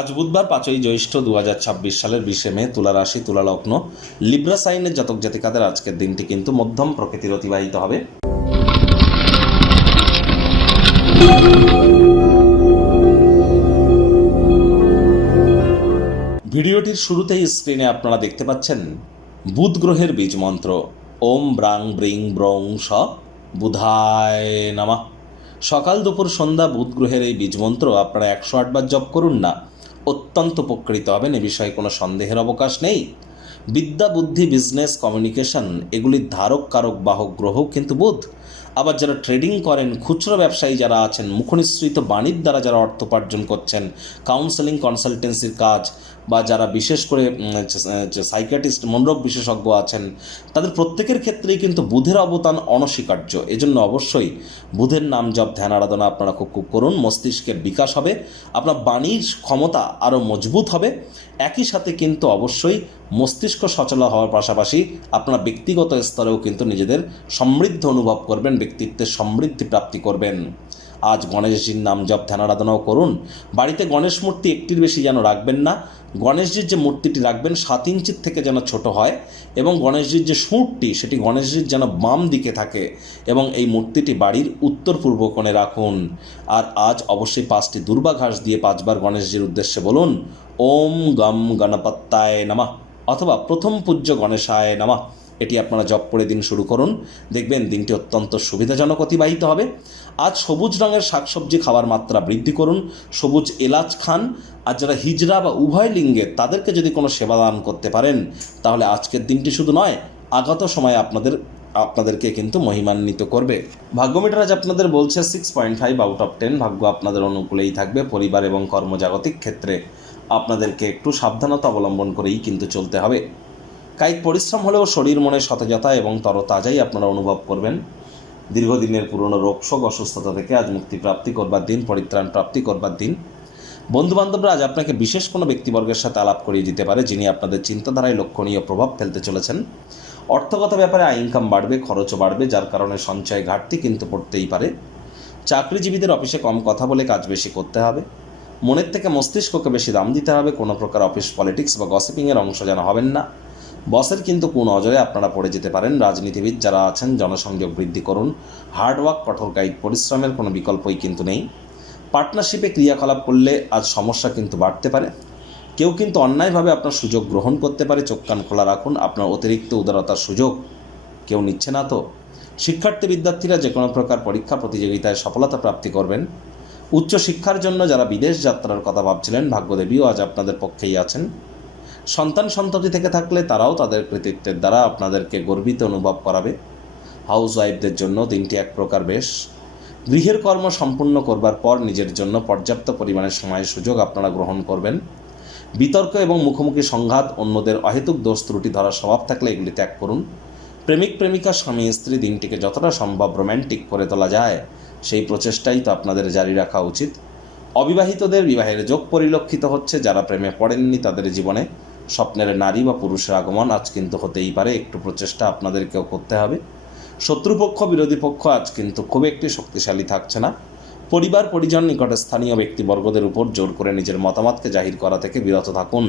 আজ বুধবার 5ই জ্যৈষ্ঠ 2026 সালের 20শে মে, তুলা রাশি, তুলা লগ্ন, লিব্রা সাইনের জাতক জাতিকাদের আজকের দিনটি কিন্তু মধ্যম প্রকৃতির অতিবাহিত হবে। ভিডিওটির শুরুতেই স্ক্রিনে আপনারা দেখতে পাচ্ছেন বুধ গ্রহের বীজ মন্ত্র ওম ব্রাং ব্রিং ব্রং স বুধায় নমঃ। সকাল দুপুর সন্ধ্যা বুধ গ্রহের এই বীজ মন্ত্র আপনারা 108 বার জপ করুন না, অত্যন্ত উপকৃত হবেন, এ বিষয়ে কোনো সন্দেহের অবকাশ নেই। বিদ্যা, বুদ্ধি, বিজনেস, কমিউনিকেশন এগুলির ধারক কারক বাহক গ্রহ কিন্তু বুধ। আবার যারা ট্রেডিং করেন, খুচরো ব্যবসায়ী যারা আছেন, মুখনিসৃত বাণীর দ্বারা যারা অর্থ উপার্জন করছেন, কাউন্সেলিং কনসালটেন্সির কাজ, বা যারা বিশেষ করে সাইকিয়াট্রিস্ট মনরোগ বিশেষজ্ঞ আছেন, তাদের প্রত্যেকের ক্ষেত্রেই কিন্তু বুধের অবদান অনস্বীকার্য। এজন্য অবশ্যই বুধের নাম জপ, ধ্যান, আরাধনা আপনারা খুব করুন। মস্তিষ্কের বিকাশ হবে, আপনার বাণীর ক্ষমতা আরও মজবুত হবে। একই সাথে কিন্তু অবশ্যই মস্তিষ্ক সচল হওয়ার পাশাপাশি আপনারা ব্যক্তিগত স্তরেও কিন্তু নিজেদের সমৃদ্ধ অনুভব করবেন, ব্যক্তিত্বের সমৃদ্ধি প্রাপ্তি করবেন। আজ গণেশজির নাম জপ, ধ্যান, আরাধনাও করুন। বাড়িতে গণেশ মূর্তি একটির বেশি যেন রাখবেন না। গণেশজির যে মূর্তিটি রাখবেন 7 ইঞ্চির থেকে যেন ছোট হয়, এবং গণেশজির যে সুঁড়টি সেটি গণেশজির যেন বাম দিকে থাকে, এবং এই মূর্তিটি বাড়ির উত্তর পূর্ব কোণে রাখুন। আর আজ অবশ্যই 5টি দুর্বা ঘাস দিয়ে 5 বার গণেশজির উদ্দেশ্যে বলুন ওম গম গণপত্যায় নমঃ অথবা প্রথম পূজ্য গণেশায় নমঃ। এটি আপনারা জপ করে দিন শুরু করুন, দেখবেন দিনটি অত্যন্ত সুবিধাজনক অতিবাহিত হবে। আজ সবুজ রঙের শাকসবজি খাওয়ার মাত্রা বৃদ্ধি করুন, সবুজ এলাচ খান। আর যারা হিজড়া বা উভয় লিঙ্গের, তাদেরকে যদি কোনো সেবা দান করতে পারেন, তাহলে আজকের দিনটি শুধু নয়, আগত সময়ে আপনাদেরকে কিন্তু মহিমান্বিত করবে। ভাগ্যমিটার আজ আপনাদের বলছে 6.5 আউট অফ 10। ভাগ্য আপনাদের অনুকূলেই থাকবে। পরিবার এবং কর্মজাগতিক ক্ষেত্রে আপনাদেরকে একটু সাবধানতা অবলম্বন করেই কিন্তু চলতে হবে। কায়িক পরিশ্রম হলেও শরীর মনে সতেজতা এবং তরতাজাই আপনারা অনুভব করবেন। দীর্ঘদিনের পুরনো রোগশোক, অসুস্থতা থেকে আজ মুক্তি প্রাপ্তি করবার দিন, পরিত্রাণ প্রাপ্তি করবার দিন। বন্ধুবান্ধবরা আজ আপনাকে বিশেষ কোনো ব্যক্তিবর্গের সাথে আলাপ করিয়ে দিতে পারে, যিনি আপনাদের চিন্তাধারায় লক্ষণীয় প্রভাব ফেলতে চলেছেন। অর্থগত ব্যাপারে ইনকাম বাড়বে, খরচও বাড়বে, যার কারণে সঞ্চয় ঘাটতি কিন্তু পড়তেই পারে। চাকরিজীবীদের অফিসে কম কথা বলে কাজ বেশি করতে হবে। মনের থেকে মস্তিষ্ককে বেশি দাম দিতে হবে। কোনো প্রকার অফিস পলিটিক্স বা গসিপিংয়ের অংশ যেন হবেন না। বসের কিন্তু কোন নজরে আপনারা পড়ে যেতে পারেন। রাজনীতিবিদ যারা আছেন, জনসংযোগ বৃদ্ধি করুন। হার্ডওয়ার্ক, কঠোর কায়িক পরিশ্রমের কোনো বিকল্পই কিন্তু নেই। পার্টনারশিপে ক্রিয়াকলাপ করলে আজ সমস্যা কিন্তু বাড়তে পারে। কেউ কিন্তু অন্যায়ভাবে আপনার সুযোগ গ্রহণ করতে পারে। চোখ কান খোলা রাখুন, আপনার অতিরিক্ত উদারতার সুযোগ কেউ নিচ্ছে না তো। শিক্ষার্থী বিদ্যার্থীরা যে কোনো প্রকার পরীক্ষা প্রতিযোগিতায় সফলতা প্রাপ্তি করবেন। উচ্চশিক্ষার জন্য যারা বিদেশ যাত্রার কথা ভাবছিলেন, ভাগ্যদেবীও আজ আপনাদের পক্ষেই আছেন। সন্তান থেকে থাকলে তারাও তাদের কৃতিত্বের দ্বারা আপনাদেরকে গর্বিত অনুভব করাবে। হাউস ওয়াইফদের জন্য দিনটি এক প্রকার বেশ। গৃহের কর্ম সম্পূর্ণ করবার পর নিজের জন্য পর্যাপ্ত পরিমাণের সময় সুযোগ আপনারা গ্রহণ করবেন। বিতর্ক এবং মুখোমুখি সংঘাত, অন্যদের অহেতুক দোষ ত্রুটি ধরার স্বভাব থাকলে এগুলি ত্যাগ করুন। প্রেমিক প্রেমিকা, স্বামী স্ত্রী দিনটিকে যতটা সম্ভব রোম্যান্টিক করে তোলা যায়, সেই প্রচেষ্টাই তো আপনাদের জারি রাখা উচিত। অবিবাহিতদের বিবাহের যোগ পরিলক্ষিত হচ্ছে। যারা প্রেমে পড়েননি তাদের জীবনে স্বপ্নের নারী বা পুরুষের আগমন আজ কিন্তু হতেই পারে। একটু প্রচেষ্টা আপনাদেরকেও করতে হবে। শত্রুপক্ষ, বিরোধী পক্ষ আজ কিন্তু খুব একটি শক্তিশালী থাকছে না। পরিবার পরিজন, নিকটে স্থানীয় ব্যক্তিবর্গদের উপর জোর করে নিজের মতামতকে জাহির করা থেকে বিরত থাকুন।